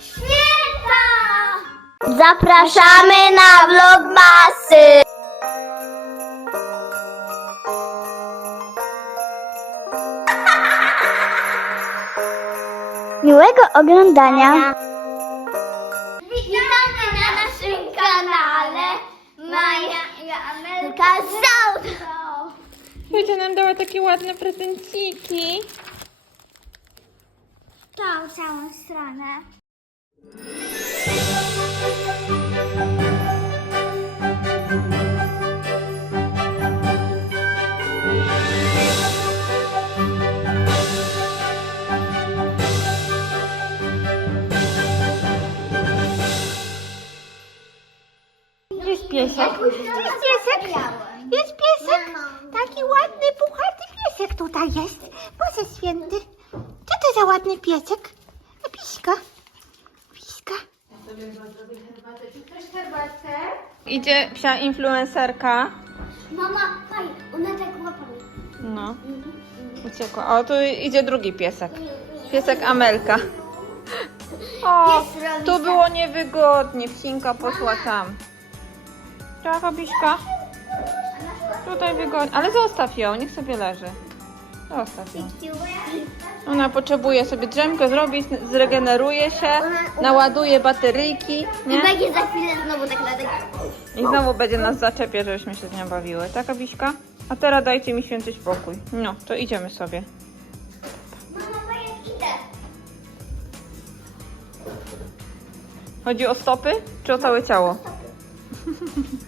Święta! Zapraszamy na vlogmasy! Miłego oglądania! Witamy na naszym kanale Maja i Amelka Show! Lucia nam dała takie ładne prezenciki. Tą całą stronę. Jest piesek. Jest piesek? Jest piesek? Taki ładny, puchaty piesek tutaj jest. Boże święty. Co to za ładny piesek? A piśka. Piśka. Idzie psia influencerka. Mama, fajnie, ona tak łapała. No. Uciekła. O, tu idzie drugi piesek. Piesek Amelka. O, tu było niewygodnie. Psinka poszła tam. Czaka, Biśka. Tutaj wygodnie. Ale zostaw ją, niech sobie leży. Zostaw ją. Ona potrzebuje sobie drzemkę zrobić, zregeneruje się, naładuje bateryjki, I nie? będzie za chwilę znowu tak latać. I znowu będzie nas zaczepie, żebyśmy się z nią bawiły. Tak, Abiśka? A teraz dajcie mi święty spokój. No, to idziemy sobie. Mama, fajnie, idę. Chodzi o stopy, czy o całe ciało?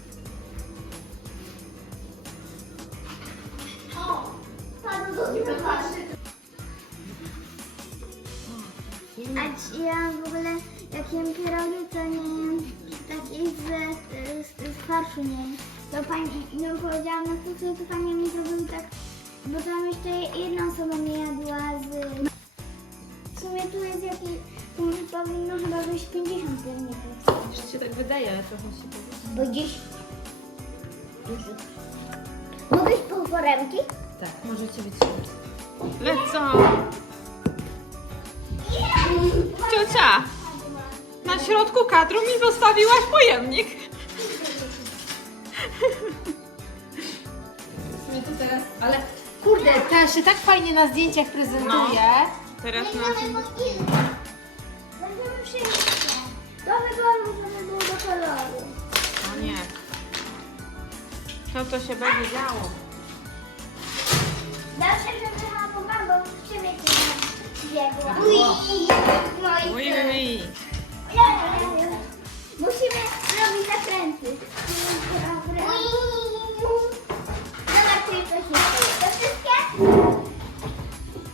A ja w ogóle, jak jem pierogi, to nie jem takiej z, z, z farszu nie jem. To pani, no powiedziałam na kuchni, to pani mi zrobił tak, bo tam jeszcze jedna osoba mi jadła z... W sumie tu jest jakiś, tu powinno chyba być 50 pierników. Jeszcze się tak wydaje, ale trochę się Bo gdzieś... Mogę po foremki? Tak, możecie wytrzymać. Lecą! Ciocia! Na środku kadru mi zostawiłaś pojemnik. My tu teraz, ale kurde, ta się tak fajnie na zdjęciach prezentuje. Teraz na tym... Będziemy przyjść. Do wyboru, było do koloru. O nie. Co to się będzie działo? Zawsze, żeby jechała po mamą, przebiegnie biegła. Ui, no i tyle. ui. Musimy robić zakręty.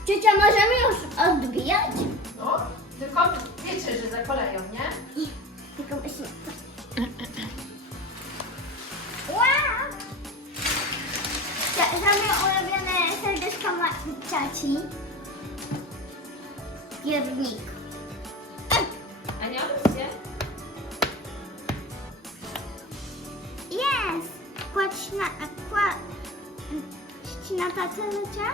Ciocia, możemy już odbijać? No, tylko wiecie, że za koleją, nie? Tylko musimy... serduszko ma ciaci. Piernik. A nie lubicie? Jest! Kładź na... Kładź na tacę życia?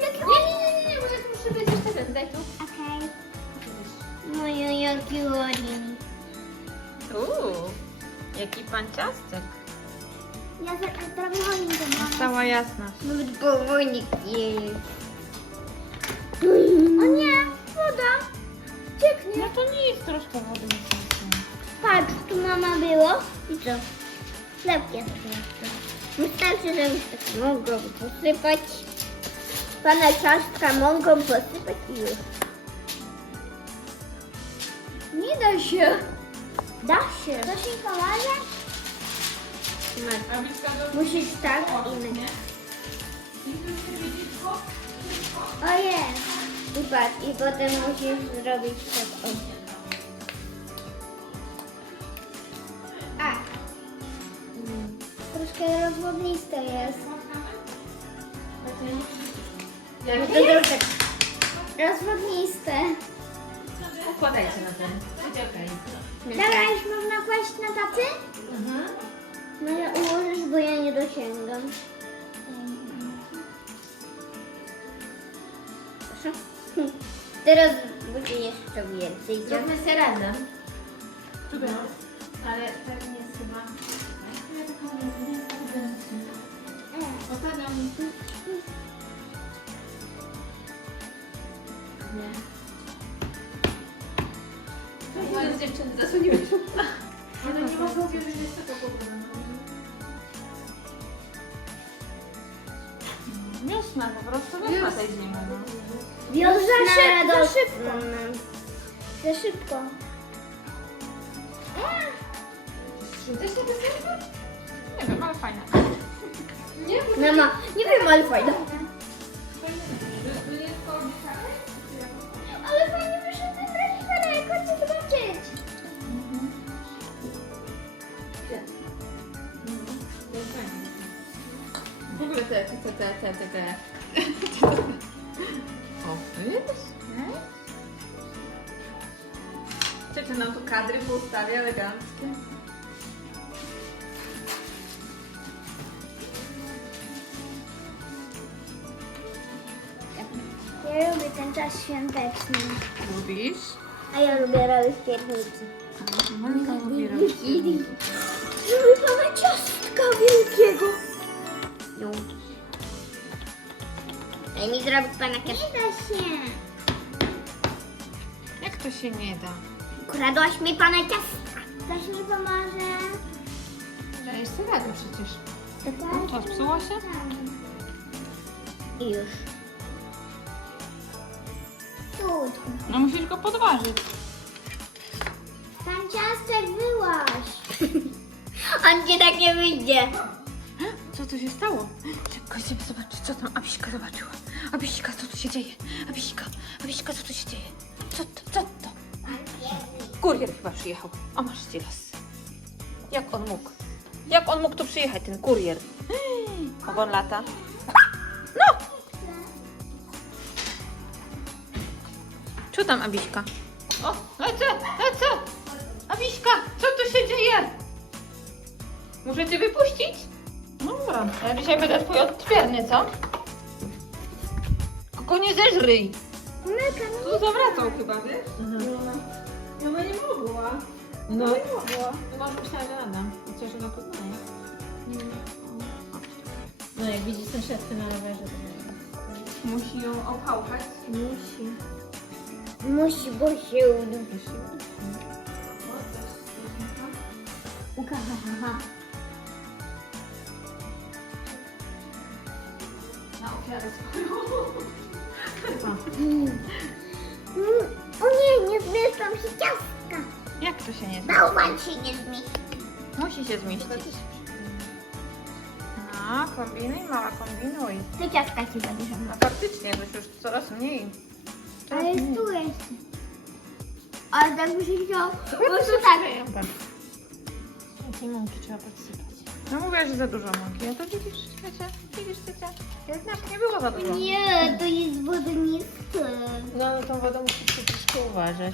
Jaki Nie, nie, nie, nie, nie, bo ja muszę być jeszcze ten, daj tu. Okej. Moje jaki ładny. Uuu, jaki pan ciastek. Ja zrobię choinkę, bo... Cała jasna. Nawet powolnik jest. O nie, woda. Cieknie. No to nic, troszkę wody nie Patrz, tu mama było. I co? Chlebki ja też jeszcze. Wystarczy, że już tak mogą posypać. Pana ciastka mogą posypać i już. Nie da się. Da się. Da się Musisz tak i my. Ojej. I patrz, i potem musisz zrobić tak. O. A. Troszkę rozwodniste jest. No to troszkę rozwodniste. Układajcie na ten. Będzie okej. Dobra, już można kłaść na tacy? Mhm. No ja ułożysz, bo ja nie dosięgam. Proszę. Teraz będzie jeszcze więcej. Zróbmy sobie razem. Ale tak nie jest chyba. Ja taką nie Ostatnią mi tu. Nie. Moje dziewczyny zasłoniły się. Ale nie mogą wierzyć, że jest taka pogoda. Wiosna, po prostu wiosna tej zimy. No. Wiosna Za szyb- za szybko. Za szybko. Też nie? Nie wiem, ale fajna. Mama, nie wiem, ale fajna. Ciocia nam tu kadry poustawia eleganckie. Ja lubię ten czas świąteczny. Lubisz? A ja lubię robić piernicy. Monika lubi robić Żeby pana ciastka wielkiego. Daj mi zrobić pana. Nie da się. Jak to się nie da? Ukradłaś mi pana ciastka. Ktoś mi pomoże. Dajesz sobie radę przecież. Co, zepsuło się? I już. Cud. No musisz go podważyć. Pan ciastek wyłaś. On ci tak nie wyjdzie. Co tu się stało? Szybko idziemy zobaczyć, co tam Abiśka zobaczyła. Abiśka, co tu się dzieje? Abiśka, Abiśka, co tu się dzieje? Co to, co to? Kurier chyba przyjechał. O, masz stylas. Jak on mógł? Jak on mógł tu przyjechać, ten kurier? Ogon lata. No! Co tam, Abiśka? O, lecę, lecę! Abiśka, co tu się dzieje? Muszę cię wypuścić? No dobra, ja dzisiaj będę twój odtwierny, co? Tylko nie zeżryj. Myka, Tu zawracał chyba, wiesz? No bo nie mogła. No. Nie mogła. No może myślała, że Adam. Chociaż ona poznaje. No jak widzisz sąsiadkę na rowerze, to Musi ją opałchać. Musi. Musi, bo się udusi. Na ofiarę swoją. Mm. O nie, nie zmieszczą się ciastka. Jak to się nie zmieści? Bałwan się nie zmieści. Musi się zmieścić. No, kombinuj, mała, kombinuj. Ty ciastka ci zabierzemy. No faktycznie, już już coraz mniej. Ale jest tu jeszcze. Ale tak by się chciał. Po prostu tak. Takiej mąki trzeba podsypać. No mówię, że za dużo mąki. A to widzisz, wiecie, widzisz, wiecie. Jednak nie było za dużo. Nie, to jest wodnisty. No ale tą wodą musisz troszeczkę uważać.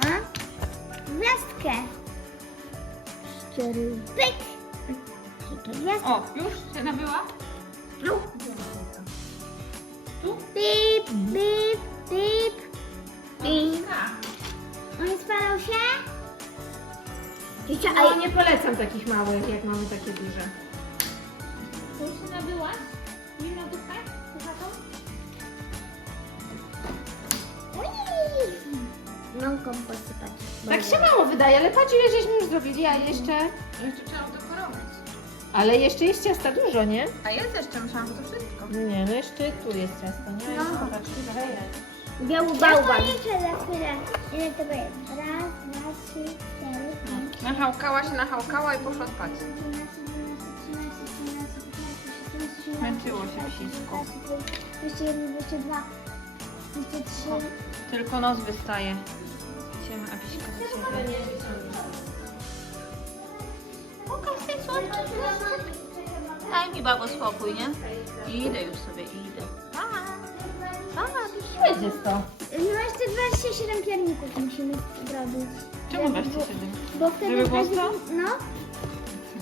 A? Gwiazdkę. Cztery. Pyk. Gwiazdkę. O, już się nabyła? No. Tu? Pip, pip, pip. Pip. On spalał się? Ciocia, No a nie polecam takich małych, jak mamy takie duże. Tu się nabyłaś? Mimo ducha? Mąką posypać. Tak się mało wydaje, ale patrz ile żeśmy już zrobili, a jeszcze... Jeszcze trzeba dekorować. Ale jeszcze jest ciasta dużo, nie? A jest jeszcze, myślałam, że to wszystko. Nie, no jeszcze tu jest ciasto, nie? No. Zobacz, tutaj jest. Biały bałwan. Ja liczę za chwilę. Ile to jest? Raz, dwa, trzy. Nachałkała się, nachałkała i poszła spać. Męczyło się psisko. 21, 22, 23. Tylko nos wystaje. Idziemy, Abiśka, do ciebie. Pokaż tej słodki. Daj mi babo spokój, nie? Idę już sobie, idę. Pa. Pa, Abiśka. Będzie to. No jeszcze 27 pierników musimy zrobić. Czemu Żeby 27? było- Bo wtedy Żeby było będzie- 100? No.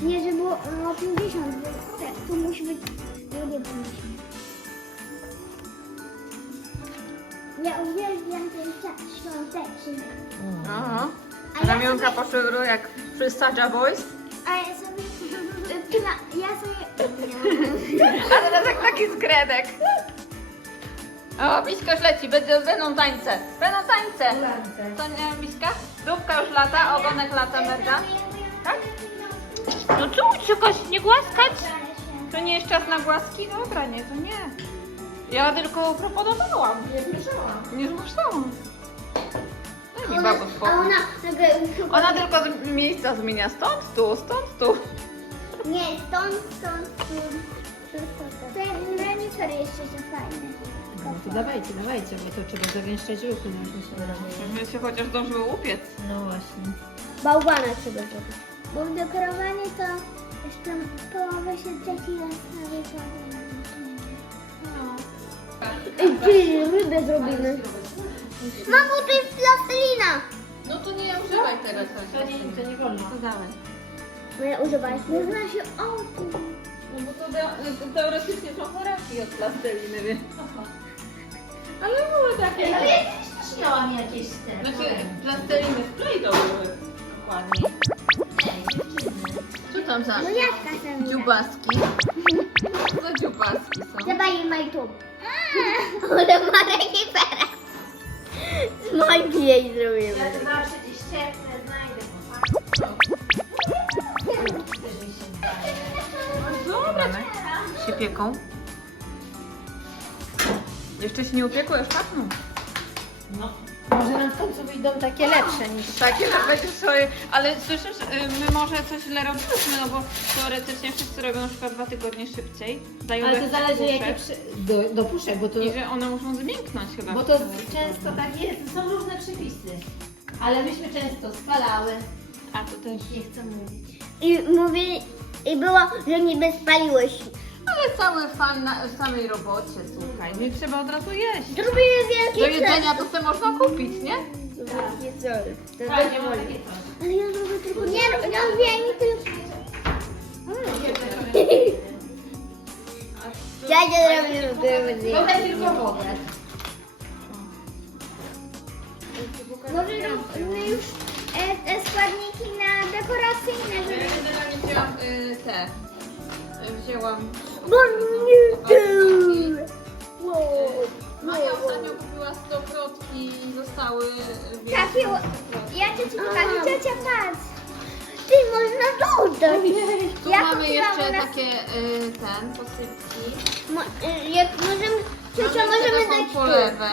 Nie, że było no, 50, bo te- tu musi być drugie 50. Ja uwielbiam ten czas świąteczny. Aha. A ja Ramionka sobie- poszły jak Saja Boys. A ja sobie... Ja sobie... A teraz jak taki skredek. O, już leci, będzie, będą tańce. Będą tańce. To nie, Miśka? Dupka już lata, ogonek lata, merda. Tak? No czuć, jakoś nie głaskać. To nie jest czas na głaski? Dobra, nie, to nie. Ja tylko proponowałam. Nie zmuszałam. Nie zmuszałam. Daj mi babu A spokój. ona nagle... Ona tylko z miejsca zmienia stąd, tu, stąd, tu. Nie, stąd, stąd, stąd. Ten renifer jeszcze jest fajny. No to dawajcie, dawajcie, bo to trzeba zagęszczać ruchy, no już mi się wydaje. Żeby się chociaż zdążyły upiec. No właśnie. Bałwana trzeba zrobić. Bo w dekorowaniu to jeszcze połowę się trzeci raz na wypadek. Ej, ty, rybę zrobimy. Mamo, to jest plastelina. No to nie używaj teraz. To nie, to nie wolno. To dawaj. No ja używałeś. Można się o. No bo to, te- teoretycznie są choraki od plasteliny, więc... Ale były takie... Ale ja też miałam jakieś te. Znaczy, plasteliny w klej to były. Dokładnie. Ej, dziewczyny. Co tam za No jaka tam dziubaski? Co za dziubaski są? Zabaj majtu. Ale ma renifera. Z majki jej Ja zrobimy. to zawsze gdzieś ściepnę, znajdę, bo Też mi się wydaje. Dobra, się pieką. Jeszcze się nie upiekło, już pachną. No. Może nam w końcu wyjdą takie lepsze niż... Takie nawet ale słyszysz, y, my może coś źle robiliśmy, no bo teoretycznie wszyscy robią na przykład dwa tygodnie szybciej. Dają Ale to zależy puszek. jakie przy... do, do puszek, bo to... I że one muszą zmięknąć chyba. Bo to często tak jest, są różne przepisy. Ale myśmy często spalały. A to też. Nie chcę mówić. I mówi, i było, że niby spaliłeś. Ale cały fan na samej robocie, słuchaj. Nie trzeba od razu jeść. Zrobimy Do wielkie jedzenia to sobie można kupić, nie? Tak, ja mam takie coś. Ale ja zrobię tylko... Nie, robię mi tylko... Ja nie zrobię Dodaj tylko wodę. Może my już e, te składniki na dekoracyjne, Ja żeby... generalnie wzięłam y, te. y, Wzięłam. Bo nie Okrutki. Wow. Maja ostatnio kupiła 100 krotki i zostały. więc- Takie... Ja cię ci pokażę, ciocia patrz. Ty, można dodać. Tu Ja mamy kupiłam jeszcze u nas- takie y, ten, posypki. Mo, y, jak możemy... Ciocia, mamy możemy taką dać tu. polewę.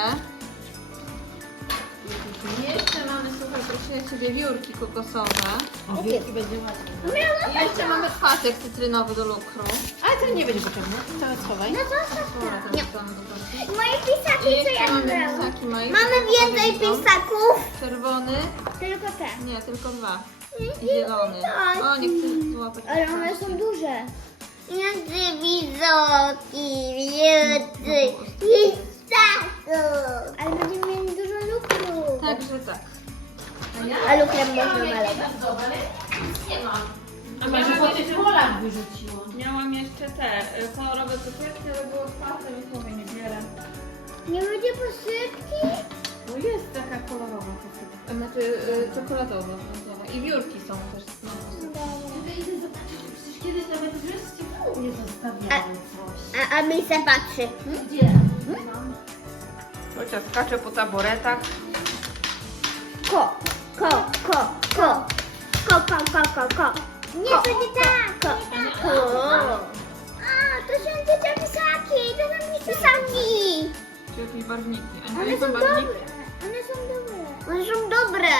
Słuchaj, proszę ja ciebie, wiórki kokosowe. O, wielki będzie ładny. I jeszcze mamy kwatek cytrynowy do lukru. Ale to nie będzie potrzebne. Całe schowaj. No Dobra, to. teraz tam do końca. Moje I pisaki, co jeszcze ja mamy wybrałam. pisaki moje. Mamy więcej pisaków. Czerwony. Tylko te. Nie, tylko dwa. I zielony. O, nie chcę złapać. Ale one są duże. Jacy wizoki, wielcy, pisaków. Ale będziemy mieli dużo lukru. Także tak. A lukrem można malować. Nie mam. A Chyba, że po tych polach wyrzuciło. Miałam jeszcze te y, kolorowe cukierki, ale było otwarte, więc mówię, nie biorę. Nie będzie posypki? No jest taka kolorowa cukierka. Znaczy y, czekoladowa. brązowa. I wiórki są też. No. Ja idę zobaczyć, przecież kiedyś nawet wreszcie u mnie zostawiały coś. A, a my se patrzy. Gdzie? Ciocia skacze po taboretach. Ko, ko, ko, ko. Ko, ko, ko, ko, ko. Nie, to nie tak. Ko, ko. A, to są te pisaki, to są nie pisaki. Czy jakieś barwniki. A nie One są są barwniki? dobre. One są dobre. One są dobre.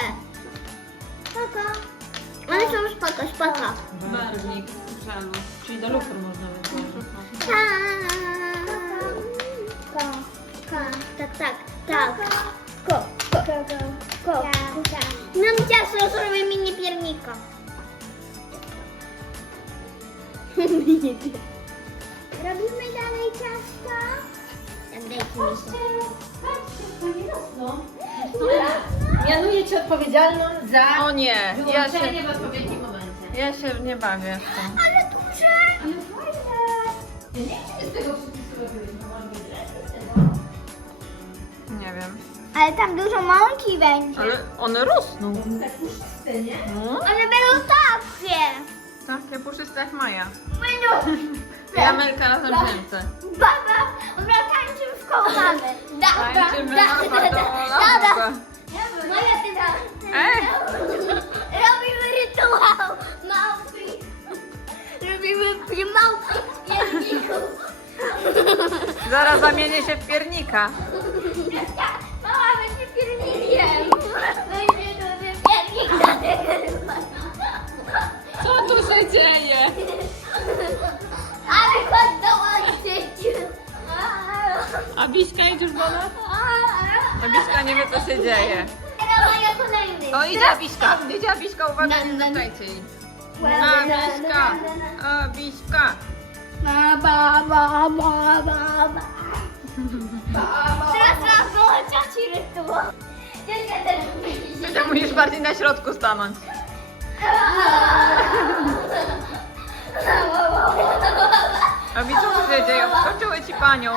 Spoko. One są spoko, spoko. Barwnik żelu. Czyli do lukru można wybrać. Tak. Ko, ko, tak, tak, tak. Ko, ko. Nam ciasto zrobię mini piernika. Robimy dalej ciasto. Się. Patrzcie, nie rosną. Mianuję Cię odpowiedzialną za O nie, ja wyłączenie się, w odpowiednim momencie. ja się nie bawię w tym. Ale duże. Ale fajne. Ja nie wiem, czy z tego z tego. Nie wiem. Ale tam dużo mąki będzie. Ale one rosną. Tak puszczyste, nie? No, One będą takie. takie puszyste jak Maja. Będą... I Amelka razem wzięte. Baba, ona tańczy w koło mamy. Da, da, Tańczymy da, lapa da, da, da. lapa. Moja ty da. Ej! Robimy rytuał małpki. Robimy małpki pierników. Zaraz zamienię się w piernika. Mama będzie piernikiem. Będzie duży piernik. Co tu się dzieje? Ale chodź dołączyć. A Biśka idziesz do nas? A Biśka nie wie co się dzieje. Teraz moja kolejny. O, idzie Abiśka. Idzie Abiśka, uwaga, nie zapytajcie jej. A, Biśka. A, Biśka. Ba, ba, ba, ba, ba, ba. Teraz raz dołącza ci rytuał. Dziecka też musi Ty musisz bardziej na środku stanąć. A Biczu, co się dzieje? Wskoczyły ci panią.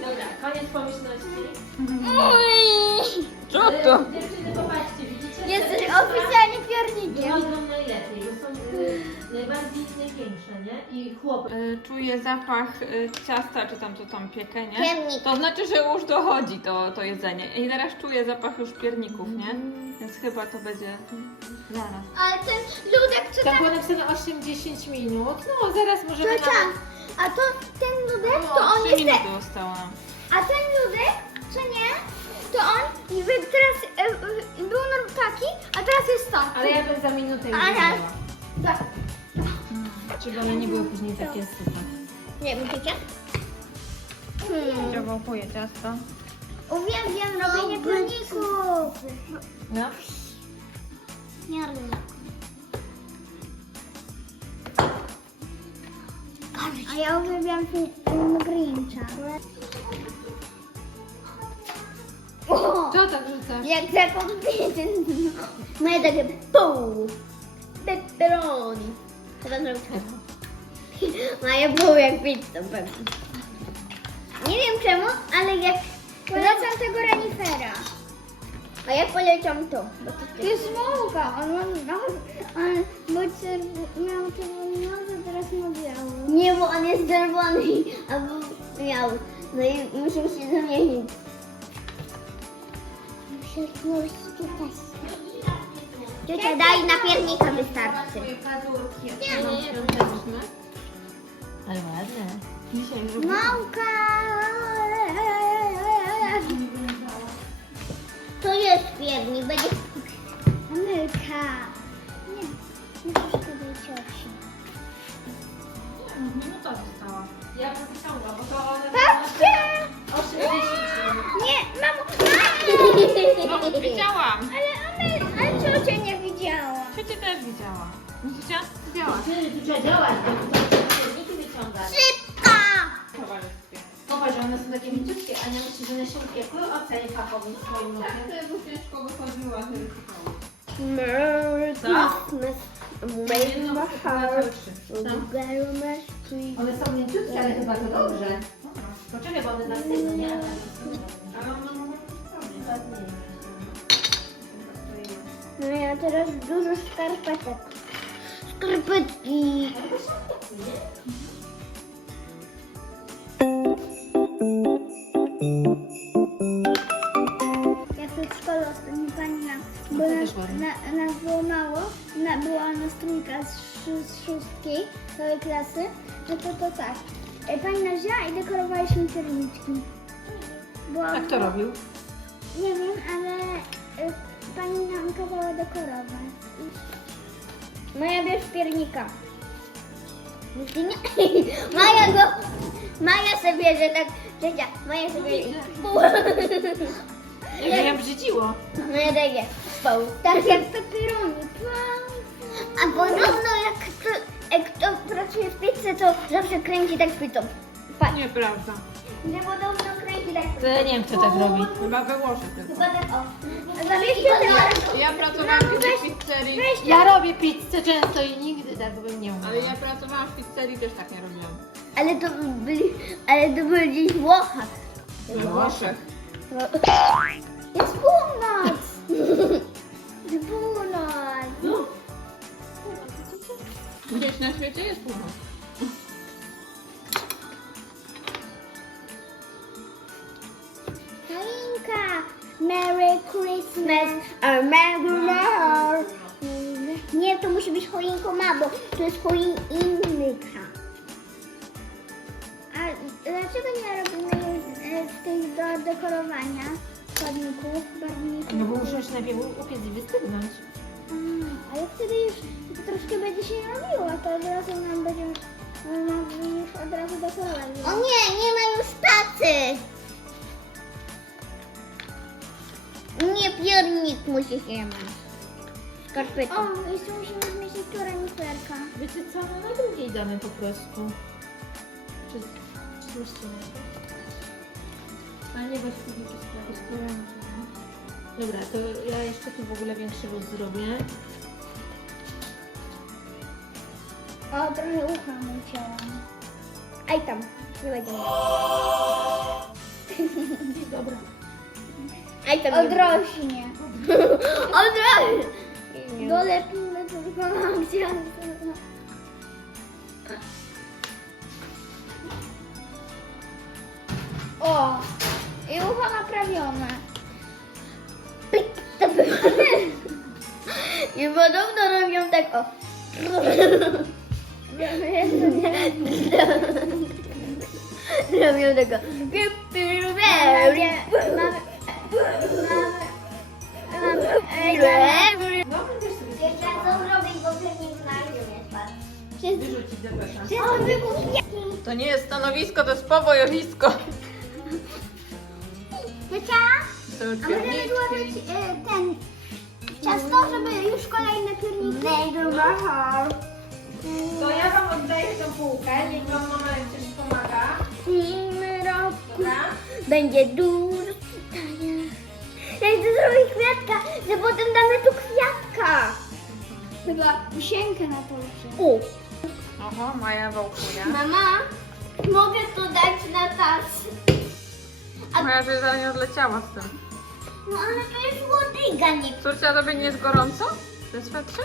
Dobra, koniec pomyślności. Co to? I chłopy. Y, Czuję zapach y, ciasta, czy tam co tam piekę, nie? Piernik. To znaczy, że już dochodzi to, to jedzenie. I teraz czuję zapach już pierników, nie? Więc chyba to będzie zaraz. Ale ten ludek, co Tam tam... było napisane 8-10 minut. No, zaraz możemy To nawet... czas. A to ten ludek, to on trzy jest... minuty zostało nam. A ten ludek, co nie, to on teraz e, e, był norm taki, a teraz jest taki. Ale ja bym za minutę już Ania. wiedziała. Tak. Żeby one nie były później takie suche. Nie wiem, wiecie? Hmm. Dziobałkuję ciasto. Uwielbiam robienie pierników. No. Nie robię. A ja uwielbiam film Grincha. O! Co tak rzucasz? Jak taką pizzę. Moje takie pół. Pepperoni. Teraz zrobię Moje pół jak pizza pewnie. Nie wiem czemu, ale jak wracam tego renifera. A ja poleciam to. Bo to jest smoka. On ma on bo czerw- miał czerwony a teraz ma biały. Nie, bo on jest czerwony, albo miał. No i musimy się zamienić. Ciocia, daj na piernika wystarczy. Nie, no, nie. Ale ładne. Dzisiaj. Małka! To jest piernik, będzie... Amelka! Nie, musisz to dać cioci. Minuta została. Ja bym wyciągła, bo to one... Patrzcie! 8-10 minut. Nie, mamo! No, widziałam. Ale Amel, ale ciocia. Ciocię też widziała. Widzicie? Widziała. Ty, tu trzeba działać, bo to pierniki wyciągać. Szybka! Towarzystwie. Popatrz, że one są takie mięciutkie. Ania myśli, że one się upiekły. Oceni fachowym swoim Tak, okiem. to jest ciężko wychodziła. Merry Co? Christmas. Jedną much sweet. One są mięciutkie, ale chyba to dobrze. Poczekaj, bo one zastygną, nie? No ja teraz dużo skarpetek. Skarpetki. Ja szkole ostatnio pani na, bo to nas, też ładnie. na, nas było mało, na, była nas trójka z, szó- z szóstki całej klasy, no to to tak. E, Pani nas wzięła i dekorowaliśmy pierniczki. Jak to robił? Nie wiem, ale e, pani nam kazała dekorować. Maja bierz piernika. Maja go... Maja sobie bierze tak... Ciocia, Maja sobie... Pół. Jak mnie brzydziło. Maja daje pół. Tak jak pepperoni. A podobno jak kto, jak kto pracuje w pizzy, to zawsze kręci tak pizzą. Nieprawda. Nie podobno kręci tak To ja nie wiem, kto tak robi. Chyba we Włoszech tylko. Chyba tak o. Weźcie te Ja pracowałam kiedyś w pizzerii, Ja robię pizzę często i nigdy tak bym nie ale umiała. ja pracowałam w pizzerii też tak nie robiłam. Ale to byli, ale to byli gdzieś w Włochach. We Włoszech. Jest północ! Jest północ! Gdzieś na świecie jest północ. Merry Christmas! A Merry Nie, to musi być choinko ma, bo to jest choinka. A dlaczego nie robimy e, z tych do dekorowania składników, barwników? No bo muszę już najpierw upiec i wystygnąć. A, ale wtedy już to troszkę będzie się robiło, to od razu nam będzie mogli już od razu dekorować. O nie, nie ma już tacy! Nie, piornik musi się mieć. Skarpetą. O, jeszcze musimy zmieścić tu reniferka. Wiecie co, no na drugiej damy po prostu. Czy, zmieścimy? A nie weź kubiki sprawy. Dobra, to ja jeszcze tu w ogóle większy luz zrobię. O, trochę ucha mu cięłam. Aj tam, nie będzie. Dobra. Aj tam Odrośnie. Odrośnie. Dolepimy tylko mam ciasto. O, i ucho naprawione. I podobno robią tak o. Robią tego. Mamy, mamy, Jeszcze co zrobić, bo pewnie znajdzie mnie Wyrzucić depesza. To nie jest stanowisko, to jest pobojowisko. Ciocia, To a możemy złożyć e, ten ciasto, żeby już kolejne pierniki? To ja wam oddaję tą półkę, niech wam mama coś pomaga. Zimy roku Dobra? będzie dużo że potem damy tu kwiatka. Chyba wisienkę na to O. Oho, Maja wałkuje. Mama, mogę to dać na tas. Maja się za nie odleciała z tym. No ale to jest łodyga, nie Córcia, tobie nie jest gorąco? W tym swetrze?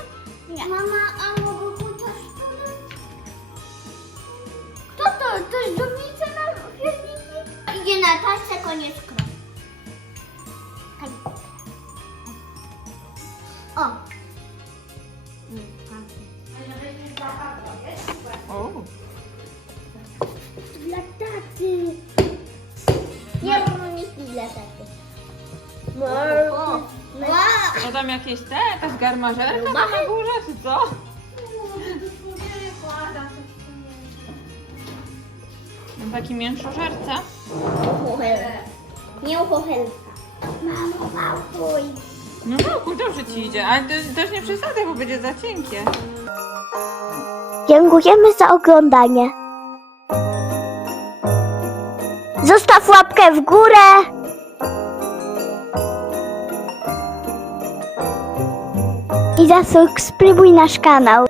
Nie. Mama, a mogę chociaż to dać? Kto to? To jest dominica na pierniki? Idzie na tasce, koniec O. O. Dla taty. Nie, mama, nie dla taty. To tam jakieś te, jakaś garmażerka tam na górze, czy co? Mam taki mięszożerca. Nie uchochelka. Mamo, małpuj. No wałkuj, dobrze ci idzie, ale też, też nie przesadzaj, bo będzie za cienkie. Dziękujemy za oglądanie. Zostaw łapkę w górę. I zasubskrybuj nasz kanał.